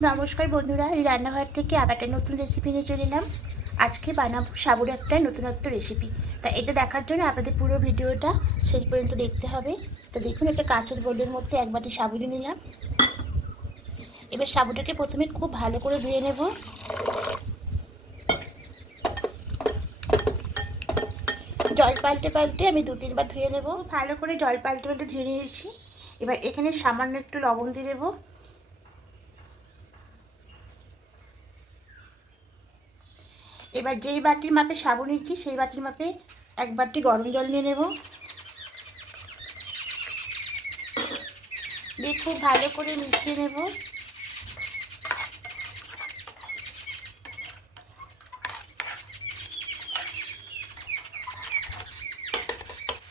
নমস্কার বন্ধুরা রান্নাঘর থেকে আবার একটা নতুন রেসিপি নিয়ে চলে এলাম। আজকে বানাবো সাবুর একটা নতুনত্ব রেসিপি তা এটা দেখার জন্য আপনাদের পুরো ভিডিওটা শেষ পর্যন্ত দেখতে হবে। তো দেখুন, একটা কাঁচের বোর্ডের মধ্যে এক বাটি নিলাম। এবার সাবুটাকে প্রথমে খুব ভালো করে ধুয়ে নেব। জল পাল্টে পাল্টে আমি দু তিনবার ধুয়ে নেব। ভালো করে জল পাল্টে পাল্টে ধুয়ে নিয়েছি। এবার এখানে সামান্য একটু লবণ দিয়ে দেবো। এবার যেই বাটির মাপে সাবু নিচ্ছি, সেই বাটির মাপে এক বাটি গরম জল নিয়ে নেব। দিয়ে খুব ভালো করে মিশিয়ে নেব।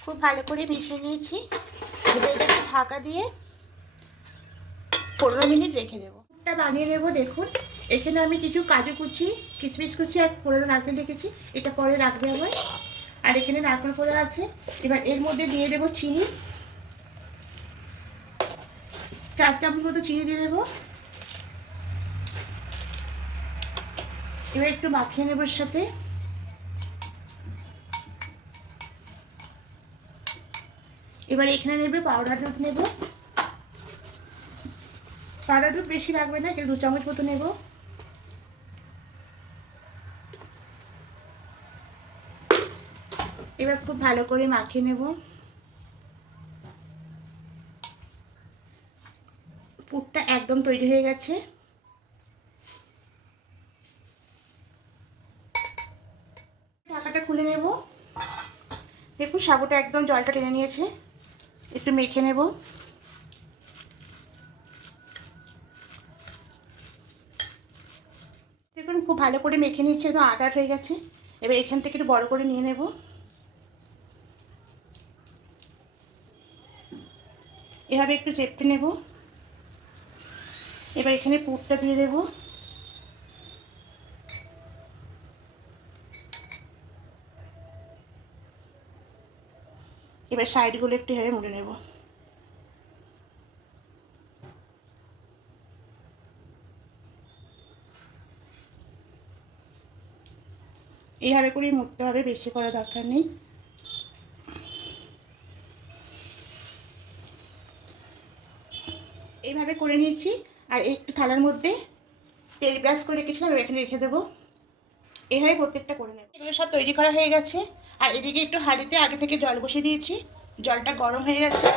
খুব ভালো করে মিশিয়ে নিয়েছি। ঢাকা দিয়ে পনেরো মিনিট রেখে দেবো। বানিয়ে নেব, দেখুন। এখানে আমি কিছু কাজু কুচি কিশমিশ কুচি আর পুরোনো নারকেল রেখেছি। এটা পরে রাখবে আমার আর এখানে নারকেল করা আছে। এবার এর মধ্যে দিয়ে দেবো চিনি। চার চামচ মতো চিনি দিয়ে দেবো। এবার একটু মাখিয়ে নেব সাথে। এবার এখানে নেবে পাউডার দুধ নেব। পাউডার দুধ বেশি লাগবে না, এখানে দু চামচ মতো নেব। এবার খুব ভালো করে মাখিয়ে নেব। পুরটা একদম তৈরি হয়ে গেছে। ঢাকাটা খুলে নেব। দেখুন, সাবুটা একদম জলটা টেনে নিয়েছে। একটু মেখে নেব। দেখুন, খুব ভালো করে মেখে নিচ্ছে একদম আট আট হয়ে গেছে। এবার এখান থেকে একটু বড় করে নিয়ে নেব। এভাবে একটু চেপে নেব। এবার এখানে পুরটা দিয়ে দেব। এবার সাইডগুলো একটু হেরে মুড়ে নেব। এইভাবে করেই মুড়তে হবে, বেশি করা দরকার নেই। এইভাবে করে নিয়েছি আর একটু থালার মধ্যে তেল ব্রাশ করে রেখেছিলাম, এবার এখানে রেখে দেবো। এইভাবে প্রত্যেকটা করে নেব। এগুলো সব তৈরি করা হয়ে গেছে। আর এদিকে একটু হাঁড়িতে আগে থেকে জল বসিয়ে দিয়েছি। জলটা গরম হয়ে গেছে।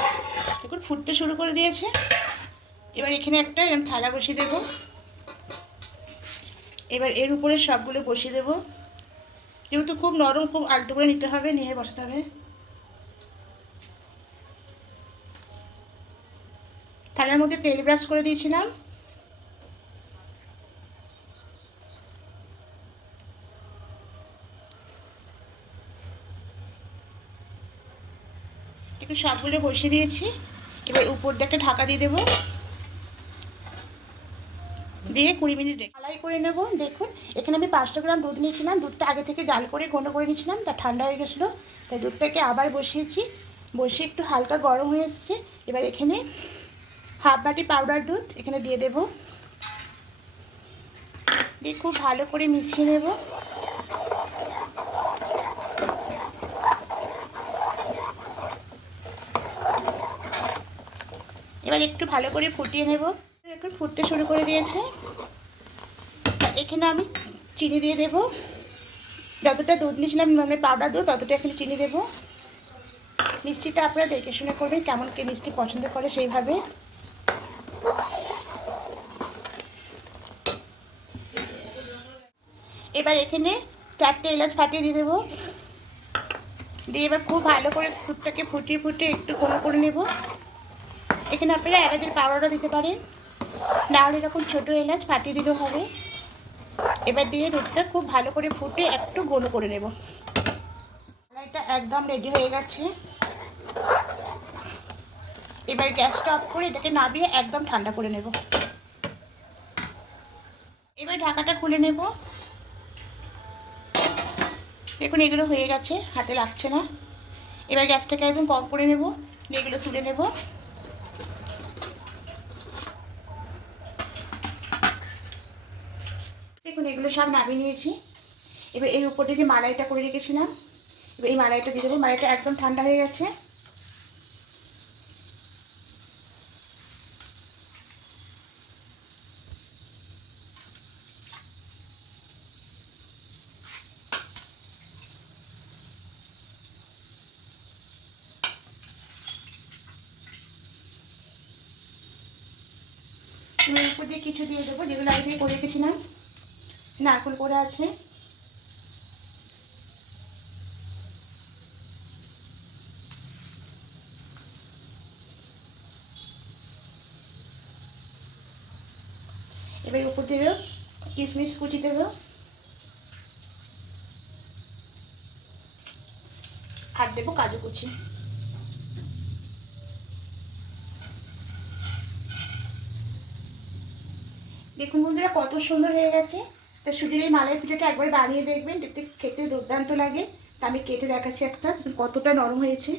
দেখুন ফুটতে শুরু করে দিয়েছে। এবার এখানে একটা এরকম থালা বসিয়ে দেবো। এবার এর উপরে সবগুলো বসিয়ে দেবো। যেহেতু খুব নরম, খুব আলতো করে নিতে হবে, নিয়ে বসাতে হবে। তেল ব্রাশ করে দিয়েছিলাম। একটু সবগুলো বসিয়ে দিয়েছি। এবার উপর দিয়ে একটা ঢাকা দিয়ে দেবো। দিয়ে কুড়ি মিনিট মালাই করে নেব। দেখুন, এখানে আমি পাঁচশো গ্রাম দুধ নিয়েছিলাম। দুধটা আগে থেকে জাল করে ঘন করে নিয়েছিলাম, তা ঠান্ডা হয়ে গেছিল। তাই দুধটাকে আবার বসিয়েছি। বসিয়ে একটু হালকা গরম হয়ে এসছে। এবার এখানে হাফ বাটি পাউডার দুধ এখানে দিয়ে দেব। দিয়ে খুব ভালো করে মিশিয়ে নেব। এবার একটু ভালো করে ফুটিয়ে নেব। একটু ফুটতে শুরু করে দিয়েছে। এখানে আমি চিনি দিয়ে দেব। যতটা দুধ নিয়েছিলাম মানে পাউডার দুধ ততটা এখানে চিনি দেব। মিষ্টিটা আপনারা দেখে শুনে করবেন, কেমন কে মিষ্টি পছন্দ করে সেইভাবে। এবার এখানে চারটে এলাচ ফাটিয়ে দিয়ে দেবো। দিয়ে এবার খুব ভালো করে দুধটাকে ফুটিয়ে ফুটিয়ে একটু কোনো করে নেব। এখানে আপনারা এলাচের পাউডারও দিতে পারেন। না হলে এরকম ছোটো এলাচ ফাটিয়ে দিলেও হবে। এবার দিয়ে দুধটা খুব ভালো করে ফুটে একটু গোলো করে নেব। মালাইটা একদম রেডি হয়ে গেছে। এবার গ্যাসটা অফ করে এটাকে নামিয়ে একদম ঠান্ডা করে নেব। এবার ঢাকাটা খুলে নেব। দেখুন, এগুলো হয়ে গেছে, হাতে লাগছে না। এবার গ্যাসটাকে একদম কম করে নেব এগুলো তুলে নেব। দেখুন, এগুলো সব নামিয়ে নিয়েছি। এবার এর উপর দিয়ে যে মালাইটা করে রেখেছিলাম, এবার এই মালাইটা দিয়ে দেবো। মালাইটা একদম ঠান্ডা হয়ে গেছে। এবার উপর দিয়ে কিছু দিয়ে দেবো, যেগুলো আগে করে রেখেছিলাম। নারকেল করে আছে। এবার উপর দেবে, কিশমিশ কুচি দেবো। আর দেবো কাজু কুচি। দেখুন বন্ধুরা, কত সুন্দর হয়ে গেছে। তা সুজির এই মালাই পিঠাটা একবার বানিয়ে দেখবেন, দেখতে খেতে দুর্দান্ত লাগে। তা আমি কেটে দেখাচ্ছি একটা, কতটা নরম হয়েছে।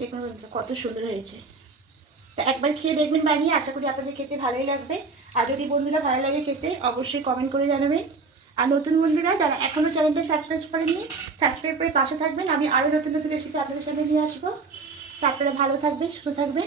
দেখুন কত সুন্দর হয়েছে। তা একবার খেয়ে দেখবেন বানিয়ে, আশা করি আপনাদের খেতে ভালোই লাগবে। আর যদি বন্ধুরা ভালো লাগে খেতে, অবশ্যই কমেন্ট করে জানাবেন। আর নতুন বন্ধুরা যারা এখনও চ্যানেলটা সাবস্ক্রাইব করেননি সাবস্ক্রাইব করে পাশে থাকবেন। আমি আরও নতুন নতুন রেসিপি আপনাদের সামনে নিয়ে আসব। তারপরে ভালো থাকবেন, সুস্থ থাকবেন।